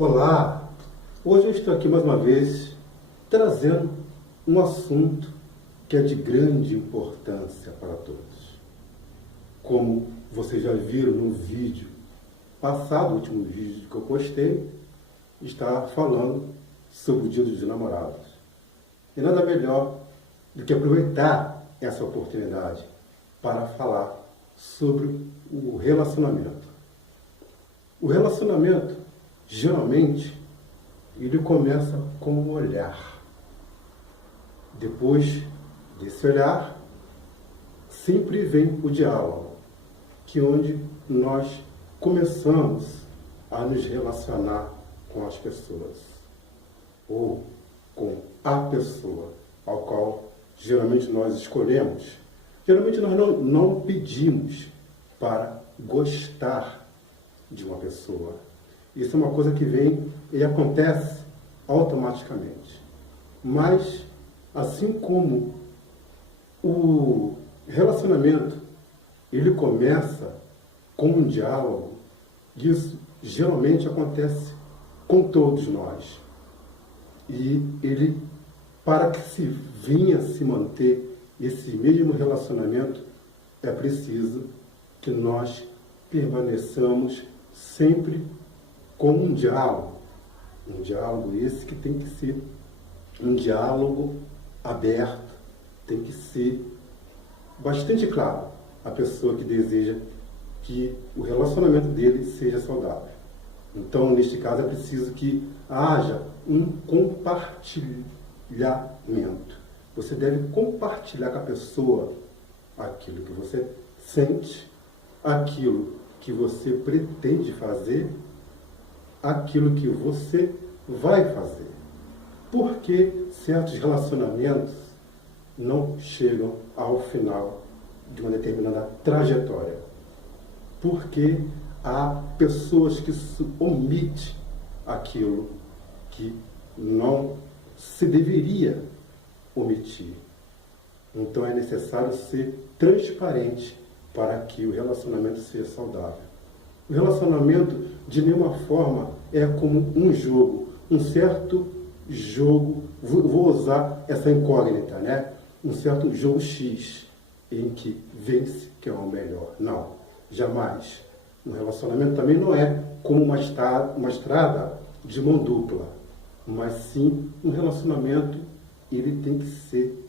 Olá! Hoje eu estou aqui mais uma vez trazendo um assunto que é de grande importância para todos. Como vocês já viram no vídeo passado, o último vídeo que eu postei, está falando sobre o Dia dos Namorados. E nada melhor do que aproveitar essa oportunidade para falar sobre o relacionamento. O relacionamento, geralmente, ele começa com um olhar. Depois desse olhar, sempre vem o diálogo, que é onde nós começamos a nos relacionar com as pessoas, ou com a pessoa ao qual geralmente nós escolhemos. Geralmente nós não pedimos para gostar de uma pessoa. Isso é uma coisa que vem e acontece automaticamente. Mas, assim como o relacionamento, ele começa com um diálogo, isso geralmente acontece com todos nós. E ele, para que se venha a se manter esse mesmo relacionamento, é preciso que nós permaneçamos sempre com um diálogo esse que tem que ser um diálogo aberto, tem que ser bastante claro a pessoa que deseja que o relacionamento dele seja saudável. Então, neste caso, é preciso que haja um compartilhamento. Você deve compartilhar com a pessoa aquilo que você sente, aquilo que você pretende fazer, aquilo que você vai fazer. Porque certos relacionamentos não chegam ao final de uma determinada trajetória. Porque há pessoas que omitem aquilo que não se deveria omitir. Então é necessário ser transparente para que o relacionamento seja saudável. O relacionamento, de nenhuma forma, é como um jogo, um certo jogo, vou usar essa incógnita, né? Um certo jogo X, em que vence que é o melhor. Não, jamais. Um relacionamento também não é como uma estrada de mão dupla, mas sim um relacionamento, ele tem que ser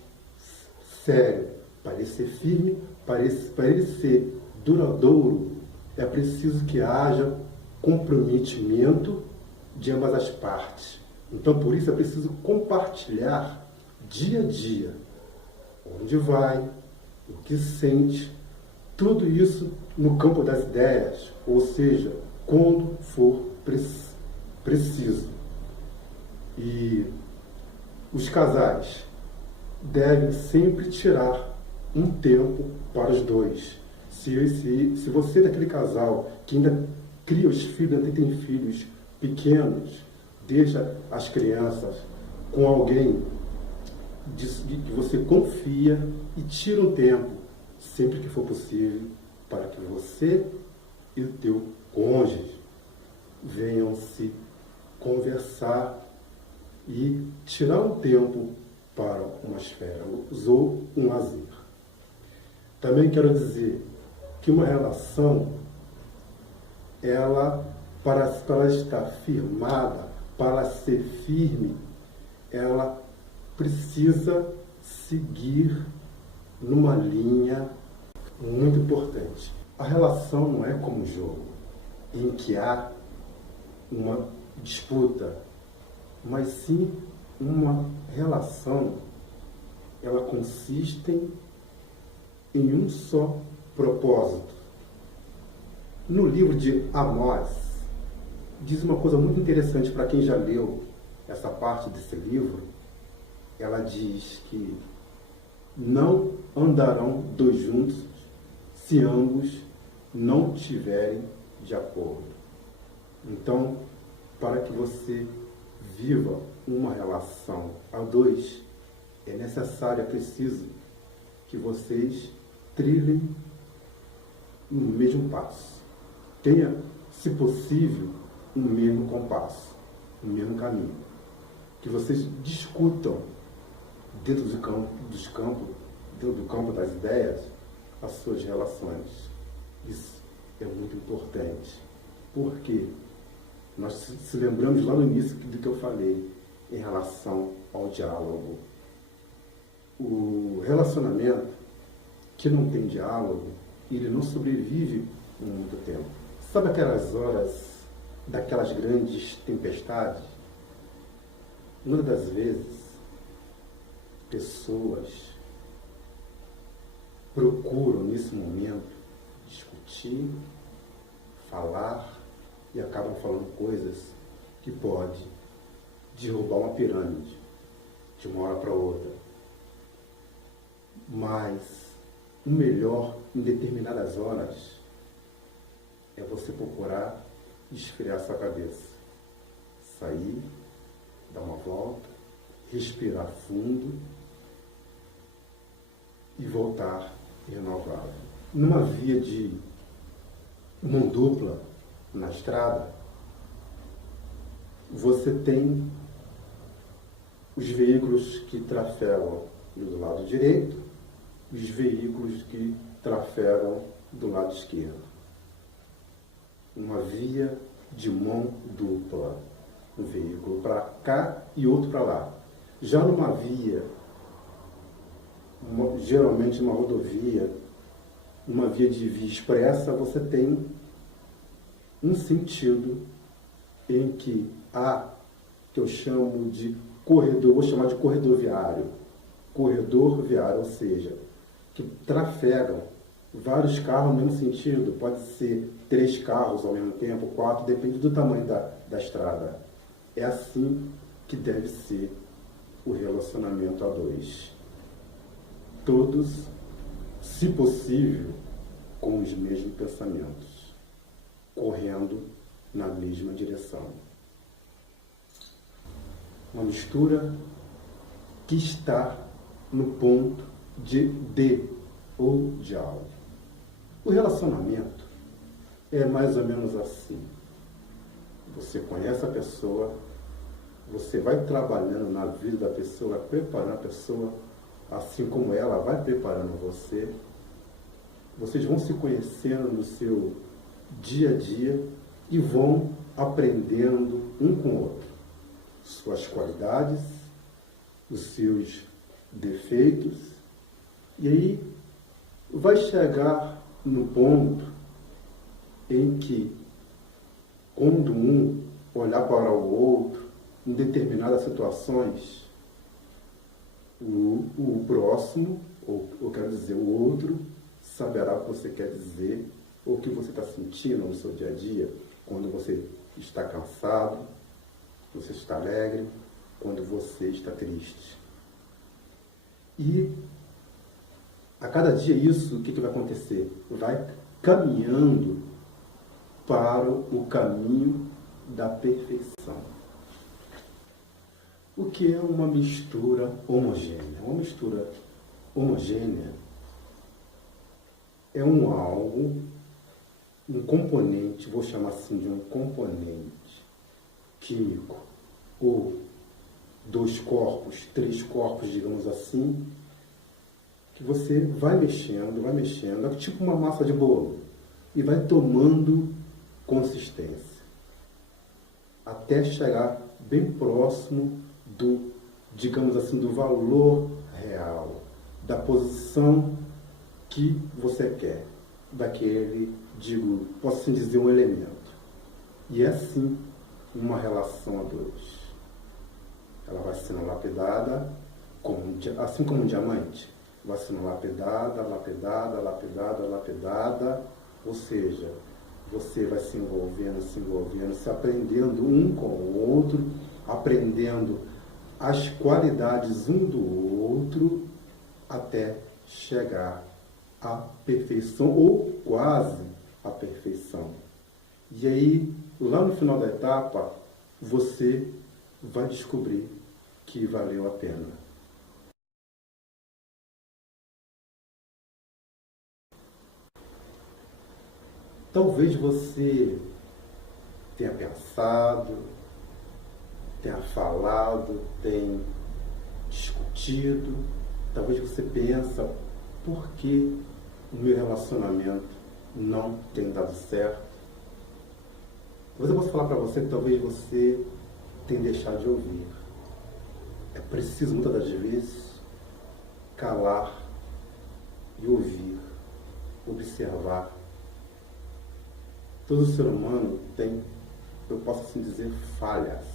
sério, para ele ser firme, para ele ser duradouro, é preciso que haja comprometimento de ambas as partes. Então, por isso, é preciso compartilhar dia a dia onde vai, o que sente, tudo isso no campo das ideias, ou seja, quando for preciso. E os casais devem sempre tirar um tempo para os dois. Se você é daquele casal que ainda cria os filhos, ainda tem filhos pequenos, deixa as crianças com alguém que você confia e tira um tempo, sempre que for possível, para que você e o teu cônjuge venham se conversar e tirar um tempo para umas férias ou um lazer. Também quero dizer que uma relação, ela, para ela estar firmada, para ser firme, ela precisa seguir numa linha muito importante. A relação não é como um jogo, em que há uma disputa, mas sim uma relação, ela consiste em um só propósito. No livro de Amós, diz uma coisa muito interessante para quem já leu essa parte desse livro. Ela diz que não andarão dois juntos se ambos não tiverem de acordo. Então, para que você viva uma relação a dois, é necessário, é preciso que vocês trilhem no mesmo passo. Tenha, se possível, um mesmo compasso. no mesmo caminho. Que vocês discutam dentro do campo das ideias as suas relações. Isso é muito importante. Porque nós se lembramos lá no início do que eu falei em relação ao diálogo. O relacionamento que não tem diálogo, ele não sobrevive por muito tempo. Sabe aquelas horas daquelas grandes tempestades? Muitas das vezes, pessoas procuram nesse momento discutir, falar e acabam falando coisas que pode derrubar uma pirâmide de uma hora para outra. Mas o melhor em determinadas horas é você procurar esfriar sua cabeça, sair, dar uma volta, respirar fundo e voltar renovado. Numa via de mão dupla na estrada, você tem os veículos que trafegam do lado direito, os veículos que trafegam do lado esquerdo. Uma via de mão dupla, um veículo para cá e outro para lá. Já numa via, geralmente numa rodovia, numa via de via expressa, você tem um sentido em que há, que eu chamo de corredor, vou chamar de corredor viário, ou seja, que trafegam vários carros no mesmo sentido, pode ser 3 carros ao mesmo tempo, 4, depende do tamanho da estrada. É assim que deve ser o relacionamento a dois. Todos, se possível, com os mesmos pensamentos, correndo na mesma direção. Uma mistura que está no ponto de ou diálogo. O relacionamento é mais ou menos assim. Você conhece a pessoa, você vai trabalhando na vida da pessoa, preparando a pessoa, assim como ela vai preparando você. Vocês vão se conhecendo no seu dia a dia e vão aprendendo um com o outro. Suas qualidades, os seus defeitos. E aí vai chegar no ponto em que, quando um olhar para o outro, em determinadas situações, o próximo, ou eu quero dizer o outro, saberá o que você quer dizer, ou o que você está sentindo no seu dia a dia, quando você está cansado, você está alegre, quando você está triste. E a cada dia isso, o que vai acontecer? Vai caminhando para o caminho da perfeição. O que é uma mistura homogênea? Uma mistura homogênea é um componente, vou chamar assim de um componente químico, ou 2 corpos, 3 corpos, digamos assim, que você vai mexendo, é tipo uma massa de bolo, e vai tomando consistência, até chegar bem próximo do, digamos assim, do valor real, da posição que você quer, daquele, posso assim dizer, um elemento. E é assim uma relação a dois. Ela vai sendo lapidada, assim como um diamante, vai sendo lapidada, ou seja, você vai se envolvendo, se aprendendo um com o outro, aprendendo as qualidades um do outro, até chegar à perfeição, ou quase à perfeição. E aí, lá no final da etapa, você vai descobrir que valeu a pena. Talvez você tenha pensado, tenha falado, tem discutido. Talvez você pense, por que o meu relacionamento não tem dado certo? Talvez eu possa falar para você que talvez você tenha deixado de ouvir. É preciso, muitas das vezes, calar e ouvir, observar. Todo ser humano tem, eu posso assim dizer, falhas,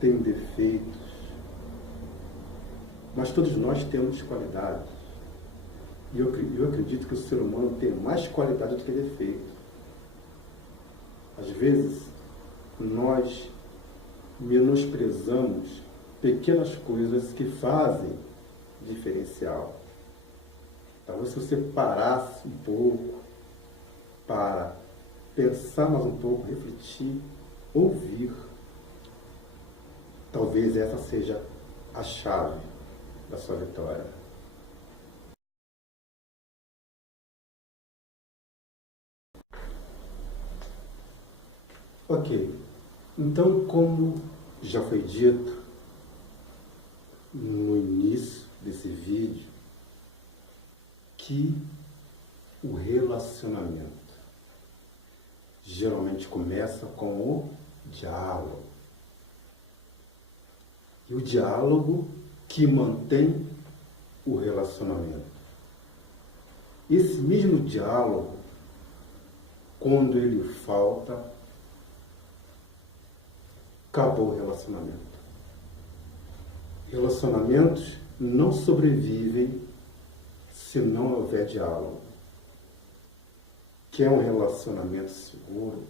tem defeitos, mas todos nós temos qualidades. E eu acredito que o ser humano tem mais qualidade do que defeito. Às vezes, nós menosprezamos pequenas coisas que fazem diferencial. Talvez se você parasse um pouco para pensar mais um pouco, refletir, ouvir, talvez essa seja a chave da sua vitória. Ok, então, como já foi dito no início desse vídeo, que o relacionamento geralmente começa com o diálogo. E o diálogo que mantém o relacionamento. Esse mesmo diálogo, quando ele falta, acabou o relacionamento. Relacionamentos não sobrevivem se não houver diálogo. Quer um relacionamento seguro?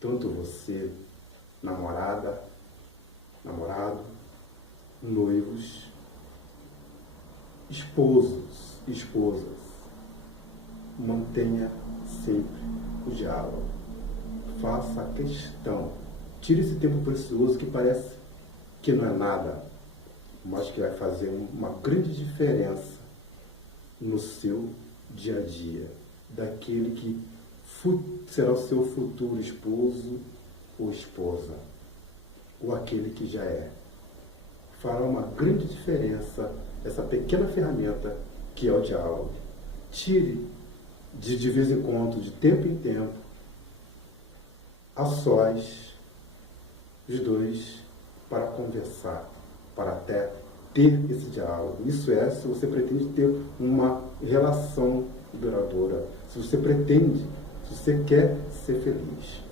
Tanto você, namorada, namorado, noivos, esposos, esposas, mantenha sempre o diálogo. Faça a questão. Tire esse tempo precioso que parece que não é nada, mas que vai fazer uma grande diferença no seu dia a dia, daquele que será o seu futuro esposo ou esposa, ou aquele que já é. Fará uma grande diferença essa pequena ferramenta que é o diálogo. Tire de vez em quando, de tempo em tempo, a sós, os dois, para conversar, para até ter esse diálogo. Isso é, se você pretende ter uma relação duradoura, se você pretende, se você quer ser feliz.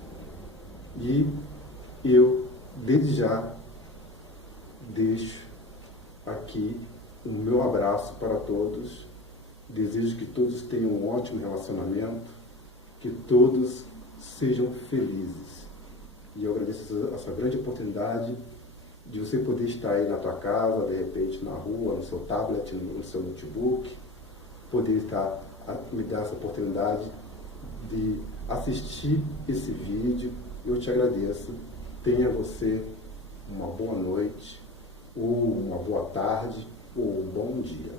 E eu, desde já, deixo aqui o meu abraço para todos. Desejo que todos tenham um ótimo relacionamento, que todos sejam felizes. E eu agradeço essa grande oportunidade de você poder estar aí na tua casa, de repente na rua, no seu tablet, no seu notebook, poder estar, me dar essa oportunidade de assistir esse vídeo. Eu te agradeço. Tenha você uma boa noite, ou uma boa tarde, ou um bom dia.